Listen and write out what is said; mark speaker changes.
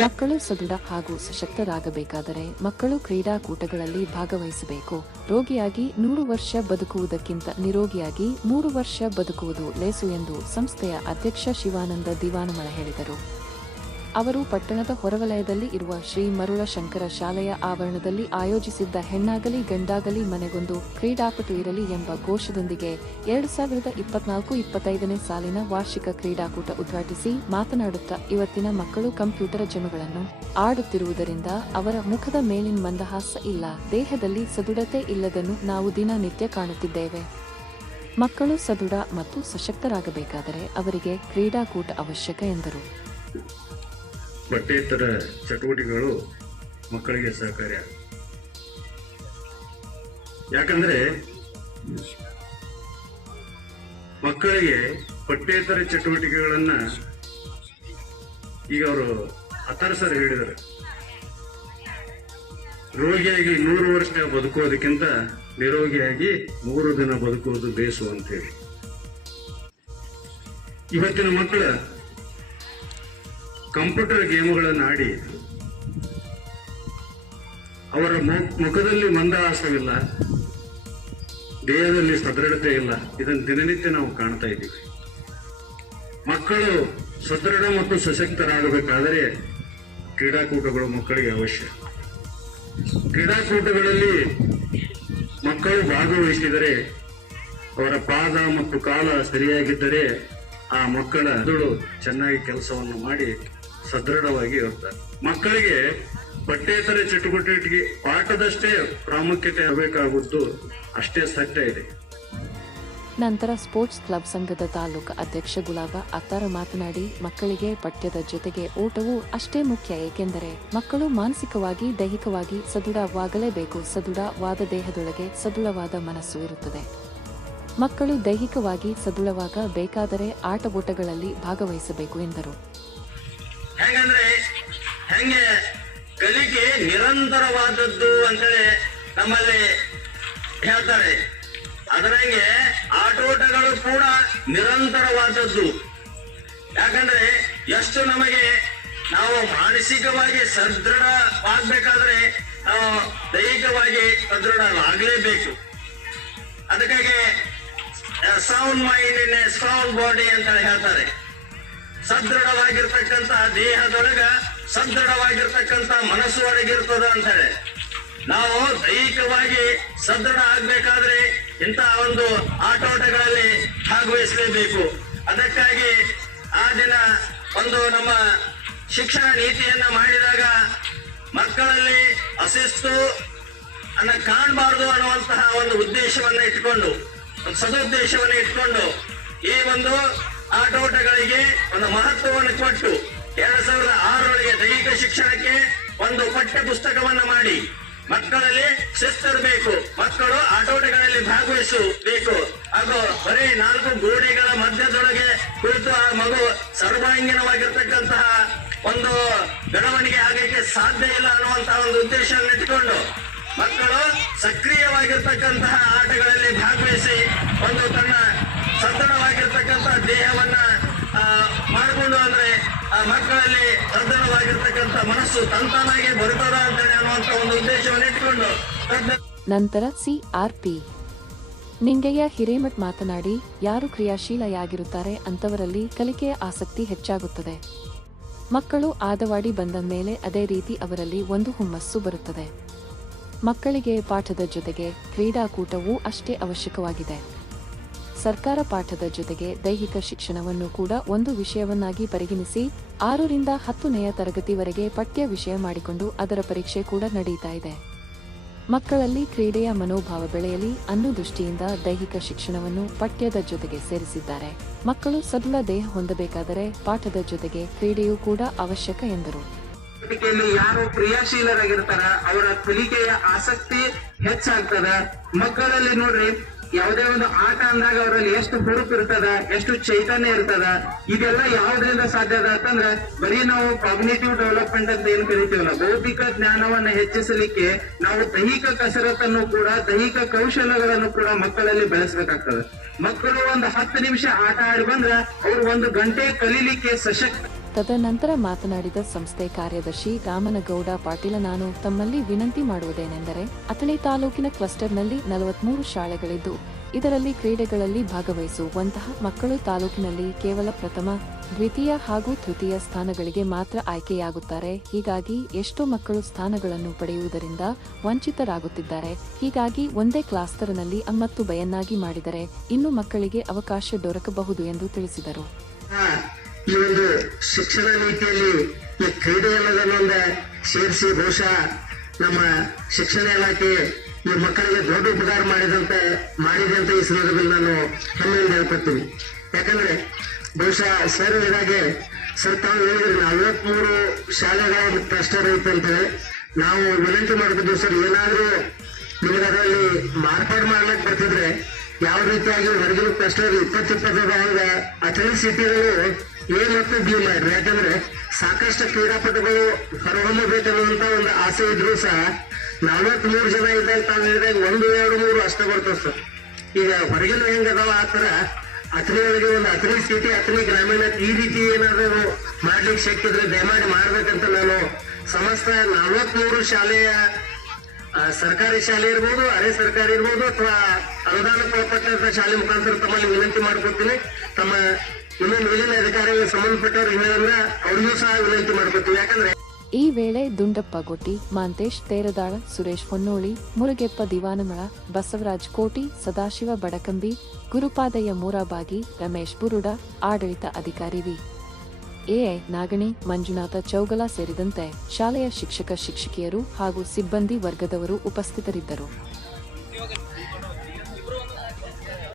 Speaker 1: ಮಕ್ಕಳು ಸದೃಢ ಹಾಗೂ ಸಶಕ್ತರಾಗಬೇಕಾದರೆ ಮಕ್ಕಳು ಕ್ರೀಡಾಕೂಟಗಳಲ್ಲಿ ಭಾಗವಹಿಸಬೇಕು. ರೋಗಿಯಾಗಿ ನೂರು ವರ್ಷ ಬದುಕುವುದಕ್ಕಿಂತ ನಿರೋಗಿಯಾಗಿ ಮೂರು ವರ್ಷ ಬದುಕುವುದು ಲೇಸು ಎಂದು ಸಂಸ್ಥೆಯ ಅಧ್ಯಕ್ಷ ಶಿವಾನಂದ ದಿವಾನಮಳ ಹೇಳಿದರು. ಅವರು ಪಟ್ಟಣದ ಹೊರವಲಯದಲ್ಲಿ ಇರುವ ಶ್ರೀ ಮರುಳ ಶಂಕರ ಶಾಲೆಯ ಆವರಣದಲ್ಲಿ ಆಯೋಜಿಸಿದ್ದ ಹೆಣ್ಣಾಗಲಿ ಗಂಡಾಗಲಿ ಮನೆಗೊಂದು ಕ್ರೀಡಾಪಟು ಇರಲಿ ಎಂಬ ಘೋಷದೊಂದಿಗೆ ಎರಡು ಸಾವಿರದ ಇಪ್ಪತ್ನಾಲ್ಕು ಇಪ್ಪತ್ತೈದನೇ ಸಾಲಿನ ವಾರ್ಷಿಕ ಕ್ರೀಡಾಕೂಟ ಉದ್ಘಾಟಿಸಿ ಮಾತನಾಡುತ್ತಾ ಇವತ್ತಿನ ಮಕ್ಕಳು ಕಂಪ್ಯೂಟರ್ ಜಮಗಳನ್ನು ಆಡುತ್ತಿರುವುದರಿಂದ ಅವರ ಮುಖದ ಮೇಲಿನ ಮಂದಹಾಸ ಇಲ್ಲ, ದೇಹದಲ್ಲಿ ಸದೃಢತೆ ಇಲ್ಲದನ್ನು ನಾವು ದಿನನಿತ್ಯ ಕಾಣುತ್ತಿದ್ದೇವೆ. ಮಕ್ಕಳು ಸದೃಢ ಮತ್ತು ಸಶಕ್ತರಾಗಬೇಕಾದರೆ ಅವರಿಗೆ ಕ್ರೀಡಾಕೂಟ ಅವಶ್ಯಕ ಎಂದರು.
Speaker 2: ಪಠ್ಯೇತರ ಚಟುವಟಿಕೆಗಳು ಮಕ್ಕಳಿಗೆ ಸಹಕಾರಿ ಯಾಕಂದ್ರೆ ಮಕ್ಕಳಿಗೆ ಪಠ್ಯೇತರ ಚಟುವಟಿಕೆಗಳನ್ನ ಈಗ ಅವರು ಅತ್ತಾರ ಸರ್ ಹೇಳಿದರು ರೋಗಿಯಾಗಿ ನೂರು ವರ್ಷ ಬದುಕೋದಕ್ಕಿಂತ ನಿರೋಗಿಯಾಗಿ ಮೂರು ದಿನ ಬದುಕುವುದು ಬೇಸು ಅಂತೇಳಿ. ಇವತ್ತಿನ ಮಕ್ಕಳ ಕಂಪ್ಯೂಟರ್ ಗೇಮ್ಗಳನ್ನು ಆಡಿ ಅವರ ಮುಖದಲ್ಲಿ ಮಂದಹಾಸವಿಲ್ಲ, ದೇಹದಲ್ಲಿ ಸದೃಢತೆ ಇಲ್ಲ. ಇದನ್ನು ದಿನನಿತ್ಯ ನಾವು ಕಾಣ್ತಾ ಇದ್ದೀವಿ. ಮಕ್ಕಳು ಸದೃಢ ಮತ್ತು ಸಶಕ್ತರಾಗಬೇಕಾದರೆ ಕ್ರೀಡಾಕೂಟಗಳು ಮಕ್ಕಳಿಗೆ ಅವಶ್ಯ. ಕ್ರೀಡಾಕೂಟಗಳಲ್ಲಿ ಮಕ್ಕಳು ಭಾಗವಹಿಸಿದರೆ, ಅವರ ಪಾದ ಮತ್ತು ಕಾಲ ಸರಿಯಾಗಿದ್ದರೆ ಆ ಮಕ್ಕಳ ಅದುಳು ಚೆನ್ನಾಗಿ ಕೆಲಸವನ್ನು ಮಾಡಿ ಸದೃಢವಾಗಿ ಇರುತ್ತೆ. ಮಕ್ಕಳಿಗೆ ಪಠ್ಯೇತರ ಚಟುವಟಿಕೆ ಪಾಠದಷ್ಟೇ ಪ್ರಾಮುಖ್ಯತೆ ಅಷ್ಟೇ ಸತ್ಯ ಇದೆ.
Speaker 1: ನಂತರ ಸ್ಪೋರ್ಟ್ಸ್ ಕ್ಲಬ್ ಸಂಘದ ತಾಲೂಕು ಅಧ್ಯಕ್ಷ ಗುಲಾಬ ಅತ್ತಾರ ಮಾತನಾಡಿ, ಮಕ್ಕಳಿಗೆ ಪಠ್ಯದ ಜೊತೆಗೆ ಓಟವೂ ಅಷ್ಟೇ ಮುಖ್ಯ, ಏಕೆಂದರೆ ಮಕ್ಕಳು ಮಾನಸಿಕವಾಗಿ, ದೈಹಿಕವಾಗಿ ಸದೃಢವಾಗಲೇಬೇಕು. ಸದೃಢವಾದ ದೇಹದೊಳಗೆ ಸದೃಢವಾದ ಮನಸ್ಸು ಇರುತ್ತದೆ. ಮಕ್ಕಳು ದೈಹಿಕವಾಗಿ ಸದೃಢವಾಗಬೇಕಾದರೆ ಆಟ ಓಟಗಳಲ್ಲಿ ಭಾಗವಹಿಸಬೇಕು ಎಂದರು.
Speaker 3: ಹೆಂಗಂದ್ರೆ ಹೆಂಗೆ ಕಲಿಕೆ ನಿರಂತರವಾದದ್ದು ಅಂತೇಳಿ ನಮ್ಮಲ್ಲಿ ಹೇಳ್ತಾರೆ. ಅದರಂಗೆ ಆಟೋಟಗಳು ಕೂಡ ನಿರಂತರವಾದದ್ದು. ಯಾಕಂದ್ರೆ ಎಷ್ಟು ನಮಗೆ ನಾವು ಮಾನಸಿಕವಾಗಿ ಸದೃಢವಾಗಬೇಕಾದ್ರೆ ನಾವು ದೈಹಿಕವಾಗಿ ಸದೃಢವಾಗಲೇಬೇಕು ಅದಕ್ಕಾಗಿ sound mind in strong body ಅಂತ ಹೇಳ್ತಾರೆ. ಸದೃಢವಾಗಿರ್ತಕ್ಕಂತ ದೇಹದೊಳಗ ಸದೃಢವಾಗಿರ್ತಕ್ಕಂತ ಮನಸ್ಸು ಒಳಗಿರ್ತದ ಅಂತ ಹೇಳಿ. ನಾವು ದೈಹಿಕವಾಗಿ ಸದೃಢ ಆಗ್ಬೇಕಾದ್ರೆ ಇಂತಹ ಒಂದು ಆಟೋಟಗಳಲ್ಲಿ ಭಾಗವಹಿಸಲೇಬೇಕು. ಅದಕ್ಕಾಗಿ ಆ ದಿನ ಒಂದು ನಮ್ಮ ಶಿಕ್ಷಣ ನೀತಿಯನ್ನ ಮಾಡಿದಾಗ ಮಕ್ಕಳಲ್ಲಿ ಅಸಿಸ್ತು ಅನ್ನ ಕಾಣಬಾರದು ಅನ್ನುವಂತಹ ಒಂದು ಉದ್ದೇಶವನ್ನ ಇಟ್ಕೊಂಡು, ಒಂದು ಸದುದ್ದೇಶವನ್ನ ಇಟ್ಕೊಂಡು ಈ ಒಂದು ಆಟೋಟಗಳಿಗೆ ಒಂದು ಮಹತ್ವವನ್ನು ಕೊಟ್ಟು ಎರಡ್ ಸಾವಿರದ ಆರರೊಳಗೆ ದೈಹಿಕ ಶಿಕ್ಷಣಕ್ಕೆ ಒಂದು ಪಠ್ಯ ಪುಸ್ತಕವನ್ನು ಮಾಡಿ ಮಕ್ಕಳಲ್ಲಿ ಶಿಸ್ತರಬೇಕು ಮಕ್ಕಳು ಆಟೋಟಗಳಲ್ಲಿ ಭಾಗವಹಿಸಬೇಕು. ಹಾಗೂ ಬರೀ ನಾಲ್ಕು ಗೋಡೆಗಳ ಮಧ್ಯದೊಳಗೆ ಕುಳಿತು ಆ ಮಗು ಸರ್ವಾಂಗೀಣವಾಗಿರ್ತಕ್ಕಂತಹ ಒಂದು ಬೆಳವಣಿಗೆ ಆಗಲಿಕ್ಕೆ ಸಾಧ್ಯ ಇಲ್ಲ ಅನ್ನುವಂತಹ ಒಂದು ಉದ್ದೇಶವನ್ನು ಇಟ್ಟುಕೊಂಡು ಮಕ್ಕಳು ಸಕ್ರಿಯವಾಗಿರ್ತಕ್ಕಂತಹ ಆಟಗಳಲ್ಲಿ ಭಾಗವಹಿಸಿ ಒಂದು ತನ್ನ ಸದೃಢವಾಗಿರ್ತಕ್ಕಂತಹ ದೇಹವನ್ನ ಮಾಡಿಕೊಂಡು ಅಂದ್ರೆ ಆ ಮಕ್ಕಳಲ್ಲಿ ಸದೃಢವಾಗಿರ್ತಕ್ಕಂಥ ಮನಸ್ಸು ತಂತಾನಾಗಿ ಬರುತ್ತದ ಅಂತ ಅನ್ನುವಂತ ಒಂದು ಉದ್ದೇಶವನ್ನು ಇಟ್ಕೊಂಡು
Speaker 1: ನಂತರ ಸಿಆರ್ಪಿ ನಿಂಗಯ್ಯ ಹಿರೇಮಠ್ ಮಾತನಾಡಿ, ಯಾರು ಕ್ರಿಯಾಶೀಲೆಯಾಗಿರುತ್ತಾರೆ ಅಂತವರಲ್ಲಿ ಕಲಿಕೆಯ ಆಸಕ್ತಿ ಹೆಚ್ಚಾಗುತ್ತದೆ. ಮಕ್ಕಳು ಆದವಾಡಿ ಬಂದ ಮೇಲೆ ಅದೇ ರೀತಿ ಅವರಲ್ಲಿ ಒಂದು ಹುಮ್ಮಸ್ಸು ಬರುತ್ತದೆ. ಮಕ್ಕಳಿಗೆ ಪಾಠದ ಜೊತೆಗೆ ಕ್ರೀಡಾಕೂಟವೂ ಅಷ್ಟೇ ಅವಶ್ಯಕವಾಗಿದೆ. ಸರ್ಕಾರ ಪಾಠದ ಜೊತೆಗೆ ದೈಹಿಕ ಶಿಕ್ಷಣವನ್ನು ಕೂಡ ಒಂದು ವಿಷಯವನ್ನಾಗಿ ಪರಿಗಣಿಸಿ ಆರರಿಂದ ಹತ್ತನೆಯ ತರಗತಿವರೆಗೆ ಪಠ್ಯ ವಿಷಯ ಮಾಡಿಕೊಂಡು ಅದರ ಪರೀಕ್ಷೆ ಕೂಡ ನಡೆಯುತ್ತಾ ಇದೆ. ಮಕ್ಕಳಲ್ಲಿ ಕ್ರೀಡೆಯ ಮನೋಭಾವ ಬೆಳೆಯಲಿ ಅನ್ನೋ ದೃಷ್ಟಿಯಿಂದ ದೈಹಿಕ ಶಿಕ್ಷಣವನ್ನು ಪಠ್ಯದ ಜೊತೆಗೆ ಸೇರಿಸಿದ್ದಾರೆ. ಮಕ್ಕಳು ಸದೃಢ ದೇಹ ಹೊಂದಬೇಕಾದರೆ ಪಾಠದ ಜೊತೆಗೆ ಕ್ರೀಡೆಯೂ ಕೂಡ ಅವಶ್ಯಕ ಎಂದರು.
Speaker 4: ಯಾರು ಕ್ರಿಯಾಶೀಲರಾಗಿರ್ತಾರ, ಅವರ ಕಲಿಕೆಯ ಆಸಕ್ತಿ ಹೆಚ್ಚಾಗ್ತದ. ಮಕ್ಕಳಲ್ಲಿ ನೋಡ್ರಿ ಯಾವುದೇ ಒಂದು ಆಟ ಅಂದಾಗ ಅವರಲ್ಲಿ ಎಷ್ಟು ಹುರುಪು ಇರ್ತದ, ಎಷ್ಟು ಚೈತನ್ಯ ಇರ್ತದ, ಇದೆಲ್ಲ ಯಾವ್ದ್ರಿಂದ ಸಾಧ್ಯ ಅದ ಅಂತಂದ್ರೆ ಬರೀ ನಾವು ಕಾಗ್ನೇಟಿವ್ ಡೆವಲಪ್ಮೆಂಟ್ ಅಂತ ಏನ್ ಕರಿತೀವಲ್ಲ, ಬೌದ್ಧಿಕ ಜ್ಞಾನವನ್ನ ಹೆಚ್ಚಿಸಲಿಕ್ಕೆ ನಾವು ದೈಹಿಕ ಕಸರತ್ತನ್ನು ಕೂಡ, ದೈಹಿಕ ಕೌಶಲ್ಯಗಳನ್ನು ಕೂಡ ಮಕ್ಕಳಲ್ಲಿ ಬೆಳೆಸಬೇಕಾಗ್ತದೆ. ಮಕ್ಕಳು ಒಂದು ಹತ್ತು ನಿಮಿಷ ಆಟ ಆಡಿ ಬಂದ್ರ ಅವ್ರು ಒಂದು ಗಂಟೆ ಕಲೀಲಿಕ್ಕೆ ಸಶಕ್ತ
Speaker 1: ತದನಂತರ ಮಾತನಾಡಿದ ಸಂಸ್ಥೆ ಕಾರ್ಯದರ್ಶಿ ರಾಮನಗೌಡ ಪಾಟೀಲ, ನಾನು ತಮ್ಮಲ್ಲಿ ವಿನಂತಿ ಮಾಡುವುದೇನೆಂದರೆ, ಅಥಣಿ ತಾಲೂಕಿನ ಕ್ಲಸ್ಟರ್ನಲ್ಲಿ ನಲವತ್ಮೂರು ಶಾಲೆಗಳಿದ್ದು, ಇದರಲ್ಲಿ ಕ್ರೀಡೆಗಳಲ್ಲಿ ಭಾಗವಹಿಸುವಂತಹ ಮಕ್ಕಳು ತಾಲೂಕಿನಲ್ಲಿ ಕೇವಲ ಪ್ರಥಮ, ದ್ವಿತೀಯ ಹಾಗೂ ತೃತೀಯ ಸ್ಥಾನಗಳಿಗೆ ಮಾತ್ರ ಆಯ್ಕೆಯಾಗುತ್ತಾರೆ. ಹೀಗಾಗಿ ಎಷ್ಟೋ ಮಕ್ಕಳು ಸ್ಥಾನಗಳನ್ನು ಪಡೆಯುವುದರಿಂದ ವಂಚಿತರಾಗುತ್ತಿದ್ದಾರೆ. ಹೀಗಾಗಿ ಒಂದೇ ಕ್ಲಾಸ್ತರನಲ್ಲಿ ಅಮ್ಮತ್ತು ಬಯನ್ನಾಗಿ ಮಾಡಿದರೆ ಇನ್ನು ಮಕ್ಕಳಿಗೆ ಅವಕಾಶ ದೊರಕಬಹುದು ಎಂದು ತಿಳಿಸಿದರು.
Speaker 5: ಈ ಒಂದು ಶಿಕ್ಷಣ ನೀತಿಯಲ್ಲಿ ಈ ಕ್ರೀಡೆ ಅನ್ನೋದನ್ನೊಂದು ಸೇರಿಸಿ ಬಹುಶಃ ನಮ್ಮ ಶಿಕ್ಷಣ ಇಲಾಖೆ ಈ ಮಕ್ಕಳಿಗೆ ದೊಡ್ಡ ಉಪಕಾರ ಮಾಡಿದಂತ, ಮಾಡಿದೆ ಅಂತ ಈ ಸಂದರ್ಭದಲ್ಲಿ ನಾನು ಹೆಮ್ಮೆಯಿಂದ ಹೇಳ್ಕೊತೀನಿ ಯಾಕಂದ್ರೆ ಬಹುಶಃ ಸರ್ ಇದಾಗೆ ಸರ್, ತಾವು ಹೇಳಿದ್ರಿ ನಲವತ್ಮೂರು ಶಾಲೆಗಳ ಒಂದು ಕ್ಲಸ್ಟರ್ ಐತೆ ನಾವು ವಿನಂತಿ ಮಾಡ್ತಿದ್ವಿ, ಸರ್, ಏನಾದ್ರೂ ನಿಮ್ಗೆ ಅದರಲ್ಲಿ ಮಾರ್ಪಾಡು ಮಾಡ್ಲಿಕ್ಕೆ ಬರ್ತಿದ್ರೆ, ಯಾವ ರೀತಿಯಾಗಿ ಹೊರಗಿನ ಕ್ಲಸ್ಟರ್ ಇಪ್ಪತ್ತು ಇಪ್ಪತ್ತೈದು ಅಥಣಿ ಸಿಟಿಗಳು ಬಿ ಮಾಡ್ರಿ ಯಾಕಂದ್ರೆ ಸಾಕಷ್ಟು ಕ್ರೀಡಾಪಟುಗಳು ಹೊರಹೊಮ್ಮಬೇಕನ್ನುವಂತ ಒಂದು ಆಸೆ ಇದ್ರು ಸಹ ನಲ್ವತ್ ಮೂರು ಜನ ಇದ್ದಾಗ ಅಂತ ಹೇಳಿದಾಗ ಒಂದು, ಎರಡು, ಮೂರು ಅಷ್ಟೇ ಬರ್ತದೆ ಸರ್. ಈಗ ಹೊರಗಿನ ಹೆಂಗದಾವ ಆ ತರ ಅಥಣಿ ಒಳಗೆ ಒಂದು ಅಥಣಿ ಸಿಟಿ ಅಥಣಿ ಗ್ರಾಮೀಣ ಈ ರೀತಿ ಏನಾದ್ರು ಮಾಡ್ಲಿಕ್ಕೆ ಶಕ್ತಿ ಇದ್ರೆ ದಯಮಾಡಿ ಮಾಡ್ಬೇಕಂತ ನಾನು ಸಮಸ್ತ ನಲವತ್ಮೂರು ಶಾಲೆಯ ಸರ್ಕಾರಿ ಶಾಲೆ ಇರ್ಬೋದು ಅರೆ ಸರ್ಕಾರಿ ಇರ್ಬೋದು, ಅಥವಾ ಅನುದಾನಕ್ಕೊಳಪಟ್ಟಂತ ಶಾಲೆ ಮುಖಾಂತರ ತಮ್ಮಲ್ಲಿ ವಿನಂತಿ ಮಾಡ್ಕೊತೀನಿ. ತಮ್ಮ ಮೇಲಿನ ಸಂಬಂಧಪಟ್ಟವರು ಅವ್ರಿಗೂ ಸಹ ವಿನಂತಿ ಯಾಕಂದ್ರೆ
Speaker 1: ಈ ವೇಳೆ ದುಂಡಪ್ಪ ಗೊಟ್ಟಿ ಮಾಂತೇಶ್, ತೇರದಾಳ, ಸುರೇಶ್ ಹೊನ್ನೋಳಿ, ಮುರುಗೆಪ್ಪ ದಿವಾನಮಳ, ಬಸವರಾಜ್ ಕೋಟಿ, ಸದಾಶಿವ ಬಡಕಂಬಿ, ಗುರುಪಾದಯ್ಯ ಮೂರಾಬಾಗಿ, ರಮೇಶ್ ಬುರುಡ, ಆಡಳಿತ ಅಧಿಕಾರಿ ವಿ. ಎಐ ನಾಗಣಿ, ಮಂಜುನಾಥ ಚೌಗಲ ಸೇರಿದಂತೆ ಶಾಲೆಯ ಶಿಕ್ಷಕ, ಶಿಕ್ಷಕಿಯರು ಹಾಗೂ ಸಿಬ್ಬಂದಿ ವರ್ಗದವರು ಉಪಸ್ಥಿತರಿದ್ದರು.